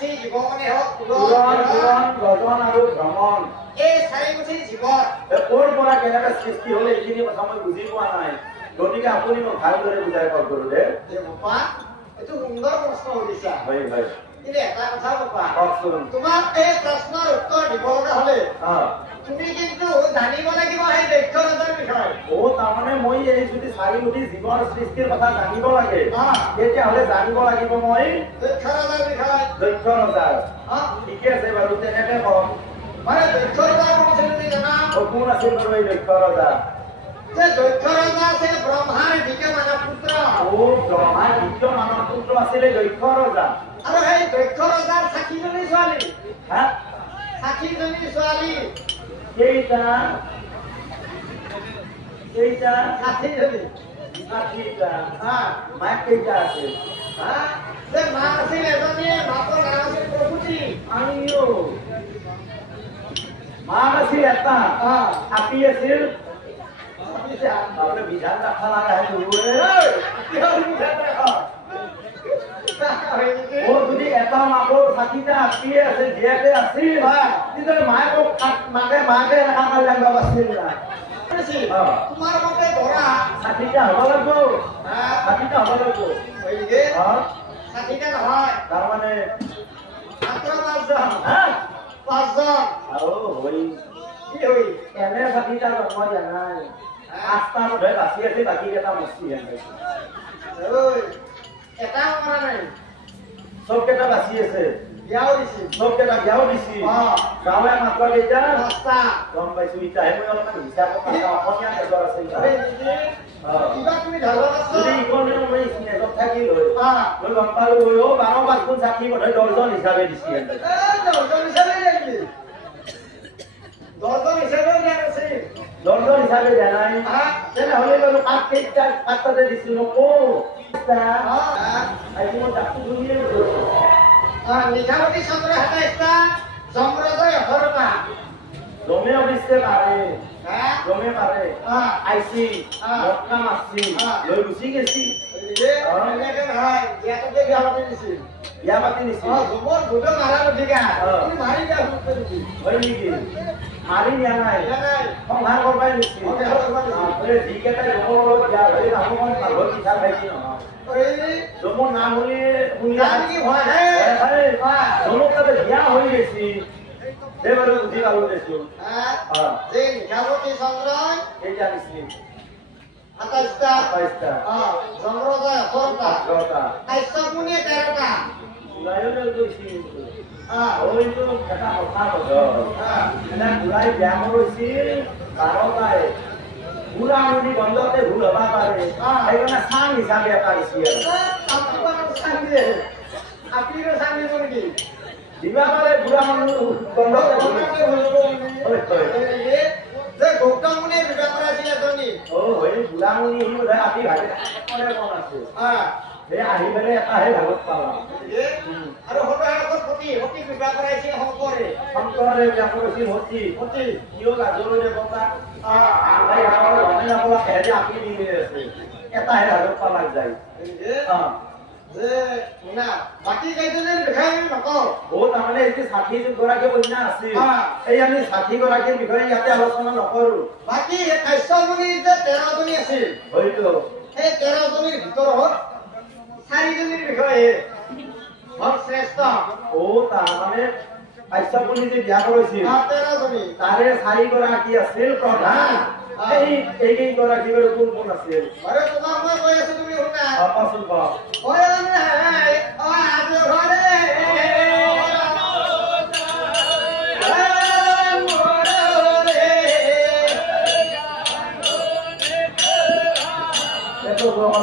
চাৰিমুঠি জীৱনে হওক পুৰণ পুৰণ গজন আৰু ভ্ৰমণ এই চাৰিমুঠি জীৱন ক'ৰ পৰা কেনেকে সৃষ্টি হ'লে এইখিনি কথা মই বুজি পোৱা নাই? গতিকে আপুনি মোক ভালদৰে বুজাই কওক গুৰুদেৱ এই এইটো সুন্দৰ প্ৰশ্ন সুধিছা। হয় হয়। কিন্তু এটা কথা বাপা কওকচোন। তোমাক এই প্ৰশ্নৰ উত্তৰ দিব লগা হ'লে তুমি কিন্তু জানিব লাগিব সেই দক্ষতাৰ বিষয়ে। অ তাৰমানে মই এই যদি চাৰিমুঠি জীৱৰ সৃষ্টিৰ কথা জানিব লাগে তেতিয়াহ'লে জানিব লাগিব মই দক্ষতাৰ বিষয়ে। দক্ষ ৰজাৰ ঠিকে আছে বাৰু তেনেকে কম মানে দক্ষতা কোন তুমি জানা? কোন আছিল বাৰু এই দক্ষ ৰজা যে দক্ষ ৰজা আছিল ব্ৰহ্মাৰ দ্বিতীয় মানৱ পুত্ৰ অ ব্ৰহ্মাৰ দ্বিতীয় মানৱ পুত্ৰ আছিলে দক্ষ ৰজা আৰু সেই দক্ষ ৰজাৰ ষাঠিজনী ছোৱালী। হা? ষাঠিজনী ছোৱালী। કેવી રીતના કેવી રીતના સાથી હતી સાથી રીતના હા માં કેવી રીતના હશે હા તે માં હશે ને તો બાપો નામ છે પ્રભુજી આણ્યો માં હતા હા આપીએ સિર આપણે બીજા રાખવા વાળા હે যদি এটা মাকৰ চাকিটা আছিয়ে আছে জীয়েকে আছিল কিন্তু মায়েক মাকে মাকে এনেকা কৰি জানিব পাৰিছিল না তোমাৰ মতে ধৰা চাকিটা হ'ব লাগিব। চাকিটা হ'ব লাগিব। চাকিটা নহয়। তাৰমানে মাত্ৰ পাঁচজন। পাঁচজন। কি হৈ? এনে চাকিটা জন্ম দিয়া নাই। আঠটা বোধহয় বাচি বাকী কেইটা মচি আছে এটাও কৰা নাই। চব কেইটা বাচি বিয়াও দিছিল চব কেইটা বিয়াও দিছি। গাঁৱে মাত্ৰ কেইটা? পাঁচটা। গম পাইছো ইটাহে মই অলপমান হিচাপত অসমীয়া মেজৰ আছিল কিবা তুমি ধৰিব পাৰিছা? যদি ইকনেও মই মেজত থাকিল হয় মই গম পালো অ বাৰ পাঁচ গুণ চাকি বোধহয় দহজন হিচাপে দিছি। দহজন হিচাপে দহজন দিয়া। দহজন হিচাপে দিয়া নাই? তেনেহ'লে বাৰু কাক কেইটা পাত্ৰতে দিছিল। অ, হা? আজি মই তাকো শুনিয়ে গৈছো। অ, নিশাৱতী চন্দ্ৰ সাতাইছটা জমে অৱশ্যে পাৰে জমে আইছি অ। মটকা মাৰছি লৈ গুচি গেছি বিয়া পাতি নিছি মাৰা দিয়া হয় নেকি? মাৰি নিয়া নাই। সংসাৰ কৰবাই নিছি যিকেইটাই এই, জমৰ নাম শুনি শুনি জানি কি ভয় হে? জমক তাতে বিয়া হৈ গেছি দে বাৰু বুজি পালো দেচোন হা? অ যে নিশাৱতী চন্দ্ৰই কেইটা নিছি সাতাইছটা সাতাইছটা অ, যমৰাজয় এশটা আঠটা কাশ্যপুনিয়ে তেৰটা ওলাইও গৈছি ওইটো এটা কথা বধ অ, এটা ঘূৰাই বেয়া কৰিছিল ঘূৰা মুড়ি বন্ধতে ভুল হবা পাৰে সেইকাৰণে চাং হিচাপে এটা দিছি আৰু আপোনাক চাং দিয়ে। আপুনিও চাং দিব নেকি? দিবা। পাৰে ঘূৰা মানুহ বন্ধতে ভুল আপোনাকে ভুলিব নেকি? হয়, হয়। এই, যে গৌতম মুনিয়ে বিবাহ কৰাইছিল এজনী অ হয় যে বাকী বিষয়ে আমি নকওঁ। অ তাৰমানে এই ষাঠি গৰাকী কন্যা আছিল। এই আমি ষাঠি গৰাকীৰ বিষয়ে ইয়াতে আলোচনা নকৰো। বাকী কাশ্যপুনিৰ যে তেৰজনী আছিল হয়তো। সেই তেৰজনীৰ ভিতৰত চাৰিজনীৰ বিষয়ে শ্ৰেষ্ঠ। অ তাৰমানে কাশ্যপনি যে বিয়া কৰিছিল অ, তেৰজনী তাৰে চাৰিগৰাকী আছিল প্ৰধান অ। এই এইকেইগৰাকী বাৰু কোন কোন আছিল? বাৰু তোমাক মই কৈ আছো তুমি ক আজ গ্ৰহণ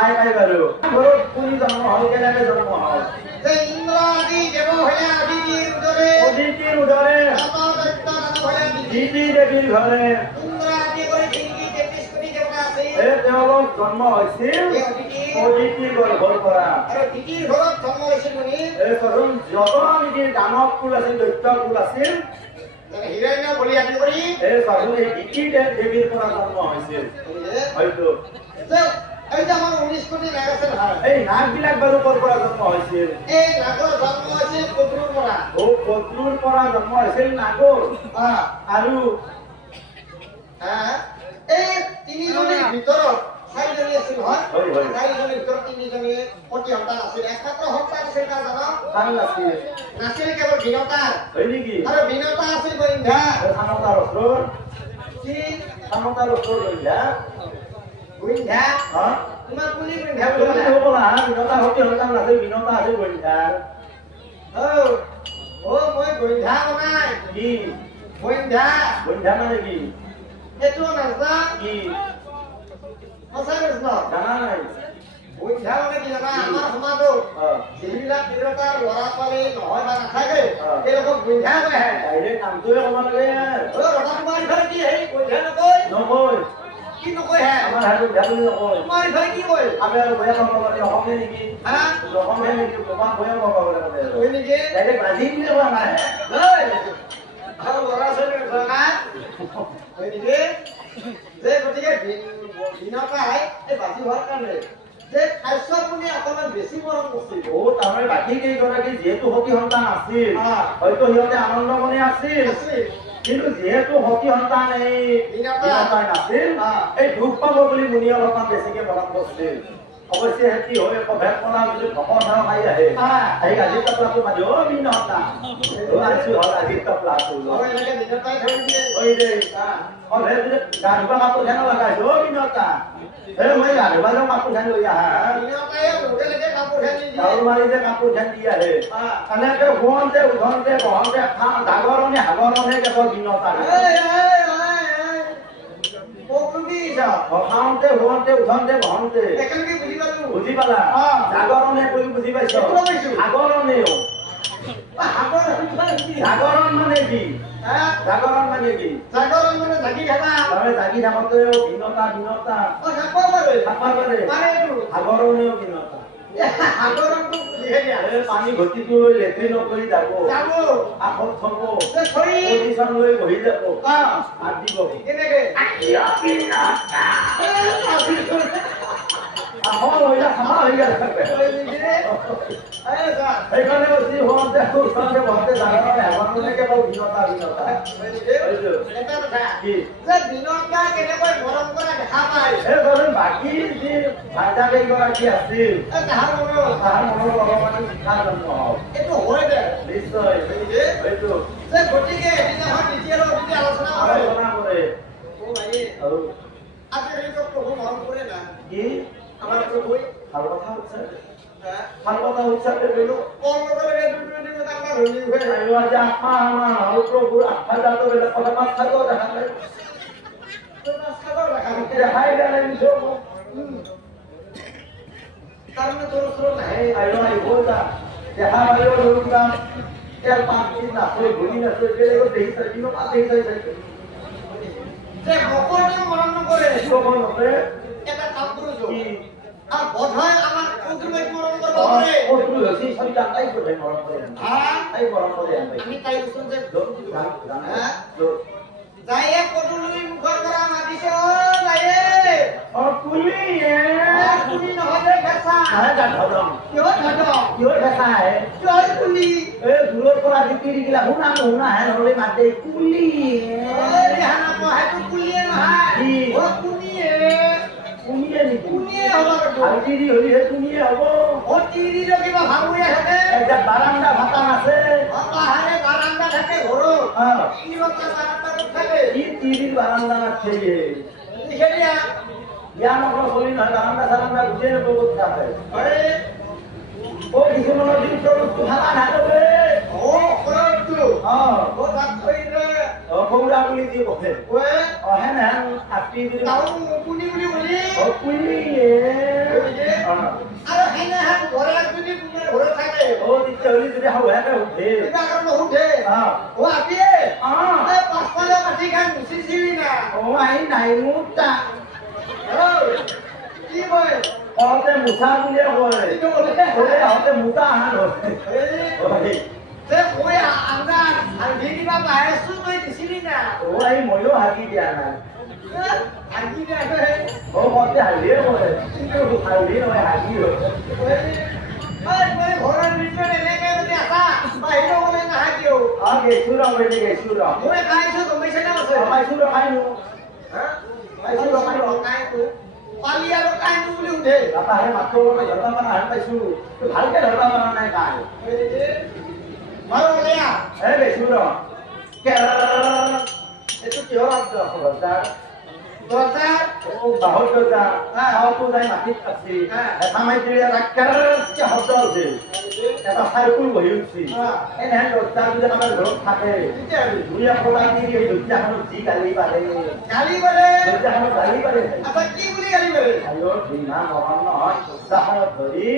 খাই খাই বাৰু। ঘৰত কোনি জন্ম হ'ল কেনেকে জন্ম হ'ল অদিতিৰ উদৰে। দিতি দেৱীৰ ঘৰে। তেওঁলোক জন্ম হৈছিল অদিতিৰ গৰ্ভৰ পৰা। যত নেকি দানৱ কুল আছিল দৈত্য কুল আছিল। হিৰণ্য বলি আদি কৰি এই দিতি দেৱীৰ পৰা জন্ম হৈছিল। হয়তো। এই যে আমাৰ ঊনৈশ কোটি নাগ আছে নহয় এই নাগবিলাক বাৰু ক'ৰ পৰা জন্ম হৈছিল? এই নাগৰ জন্ম হৈছিল কদ্ৰুৰ পৰা। অ শত্ৰুৰ পৰা জন্ম হৈছিল নাগৰ। আৰু আহ, এই তিনিজনীৰ ভিতৰত চাৰিজনী আছিল হয়, হয়। চাৰিজনীৰ ভিতৰত তিনিজনী সতি আছিল। একমাত্ৰ সন্তান আছিল কাৰ জানো? নাছিল। নাছিল কেৱল বিনতাৰ। হয় নেকি? আৰু বিনতা আছিল গোবিন্ধা সামতাৰ ওচৰৰ কি? সামতাৰ ওচৰৰ গন্ধা গোবিন্ধা হা তোমাৰ কোনে গোবিন্ধা তুমি বুলি হ'ব না বিনতা সতি সন্তান আছিল বিনতা আছিল গন্ধাৰ অ অ মই গোবিন্ধা বনাই কি গোবিন্ধা গন্ধা মানে কি সেইটো নাজনা কি সঁচাই কৈছ জানা নাই গোবিন্ধা মানে কি জানা আমাৰ সমাজত অ যিবিলাক তিৰোতাৰ ল'ৰা ছোৱালী নহয় বা নাথাকে অ। তেওঁলোকক গোন্ধা কয় হে ডাইৰেক্ট নামটোৱে ক'ব লাগে অ ৰবা তোমাৰ ইফালে কি হেৰি গোন্ধা নকয় নকয় কি নকয় হে? আমাৰ হাতত গন্ধা বুলি নকয়। তোমাৰ ইফালে কি কয়? আমি আৰু বয়া ক'ব লাগে অসমীয়া নেকি? হা? অসমীয়া নেকি? তোমাক বয়া ক'ব লাগে কয়। নেকি? ডাইৰেক্ট বাজি বুলি কোৱা নাই। ঐ আৰু ল'ৰা ছোৱালীৰ ঘটনা হয় নেকি? যে গতিকে দিনতাই এই বাজি হোৱাৰ কাৰণে যে কাশ্যপ মুনি অকণমান বেছি মৰম কৰিছিল অ তাৰমানে বাকী কেইগৰাকী যিহেতু সতী সন্তান আছিল। হয়তো সিহঁতে আনন্দমনে আছিল। আছিল। কিন্তু যিহেতু সতী সন্তান এই। নাছিল। এই দুখ পাব বুলি মুনি অলপমান বেছিকে মনত কৰিছিল অৱশ্যে সেতি হৈ আকৌ ভেট পনা যদি ভকত ধৰক আহি আহে অ। আহি আজি তপলাটো মাতি অ বিনতা অ আছো হ'ল আজি তপলাটো আৰু এনেকে দিনতাই থৈ দিয়ে ঐ দে অ ভেট যদি গা ধুবা কাপোৰ খান লগাইছো অ বিনতা এই মই গা ধুবা যাওঁ কাপোৰ খান লৈ আহা দিনতাই মোকেলেকে কাপোৰ খানি দিয়ে চাউল মাৰি যে কাপোৰ খান দি আহে এনেকে শুৱন্তে উঠন্তে বহন্তে খাওঁ জাগৰণে হাগৰণে কেৱল বিনতা এই, এই, এই, এই। প্ৰকৃতি হিচাপ। খাওঁতে শুৱন্তে উঠন্তে বহন্তে একেলগে বুজি পালো। বুজি কৰি বুজি পাইছ? সেইটো পাইছো। জাগৰণেও বা সাগৰ মানে কি? মানে জাগরণ জাগৰণ মানে কি? সাগৰত মানে জাগি থাকা। জাগি থাকতে ভিন্নতা ভিন্নতা। সাগৰণেও ভিন্নতা। এ, সাগৰতটো বুলিহে দিয়া। এই পানী ঘটিটো লৈ লেট্ৰিন নকৰি যাব যাব। কাষত থব যে থৈ, পজিশ্যন লৈ বহি যাব অ, হাত দিব কেনেকে? কি যে কেনেকৈ মৰম কৰা দেখা পায়। এই ধৰক বাকী যি ভাইটা কেইগৰাকী আছিল অলপমান শিক্ষা জন্ম হওক এইটো হয় দে। নিশ্চয় হয়তো যে গতিকে এদিনাখন দ্বিতীয় আৰু আলোচনা কৰে। আলোচনা কৰে অ, ভাই, আৰু আজিকালিতো প্ৰভু মৰম কৰে না। কি আমাৰ প্ৰভুই। ভালো কথা উৎসাহ হা? ভালো কথা উৎসাহ কৰিলো কম মাছ খাব দেখা আৰু বোধহয় আমাৰ কুকুৰক মৰম কৰিব অ, পাৰে। ক'তো হৈছে ছয়টা তাই কৰে মৰম কৰে হা? তাই মৰম কৰে আমি আমি তাইৰ ওচৰত যে য'ত যাম যাম হা? য'ত যায়ে পদূলি মুখৰ পৰা মাতিছে, অ' যায়ে। অ কুলি এ কুলি ধৰম কিহৰ ভাদ? কিহৰ দেখা আহে কুলি? এ গিলা মাতে কুলি অ' ৰেহানা কোৱা, সেইটো কুলিয়ে নহয়। কি? অ' কুলিয়ে। হ'লিহে হ'ব অ কিবা ভাবুৰীয়া থাকে এতিয়া বাৰান্দা ভাতা আছে। অ পাহাৰে থাকে ঘৰত অঁ তিনিবটা বাৰান্দাত থাকে? ই তিৰিৰ বাৰান্দা নাথাকে সেইদিয়া বিয়া নকৰা চলি নহয় বাৰান্দা চাৰান্দা গোটেই বহুত থাকে হয় অ কিছুমানৰ দিন তলতটো ভাতা নাথাকে বুলি যি কথে অহে নে হাতী বুলি কুনি বুলি বুলি অ কুনি আৰু হেনে হাত ঘৰে যদি তোমাৰ ঘৰে থাকে। অ দিছলি যদি হাও হে কে উঠে এটা কাৰণ উঠে হা ও আপি এ আ না। ও আই নাই মুটা ও কি কয়? অহতে মুছা বুলি কয়। এটো কথা আহা ধৰে। এই যে কৈ আঞ্জা আন্ধি কিবা পাই আছো তই দিছিলি অ আহি ময়ো হাগি দিয়া নাই। আন্ধি নাই তই অ কওঁতে হাগিয়ে কয় হাগি নহয় হাগি হয়। ঘৰৰ ভিতৰত এনেকে যদি আছা বাহিৰৰ গ'লে অ। গেছো ৰ বেটি গেছো ৰ মই খাইছো গমাইছে না আছে পাইছো ৰ খাইনো পাইছো কাইটো পালি আৰু কাইটো বুলি সুধে তাতে মাত্ৰ ধৰবা পৰা হাত পাইছো ভালকে ধৰবা পৰা নাই কাই বাৰু ওলিয়া এ গেছো ৰ এইটো কিহৰ শব্দ বজাৰ দৰ্জা বাহত দৰ্জা চাউলটো যাই মাটিত আছে। এটা মাইতিৰে এটা কেৰকে শব্দ আছে এটা চাইকুল বহি উঠছি। এনেহেন দৰ্জা যদি আমাৰ ঘৰত থাকে। দুই একোটা দি এই দৰ্জাখনত যি গালি পাৰে। গালি পাৰে। দৰ্জাখনত গালি পাৰে। আচ্ছা কি বুলি গালি পাৰে? আইঅ দিনা নহন নহয় দৰ্জাখনত ধৰি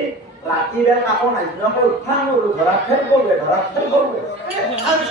ৰাতিৰে কাকো নাইনকে উঠা নৰো ধৰা ফেৰ কৰবে ধৰা ফেৰ কৰবে আৰু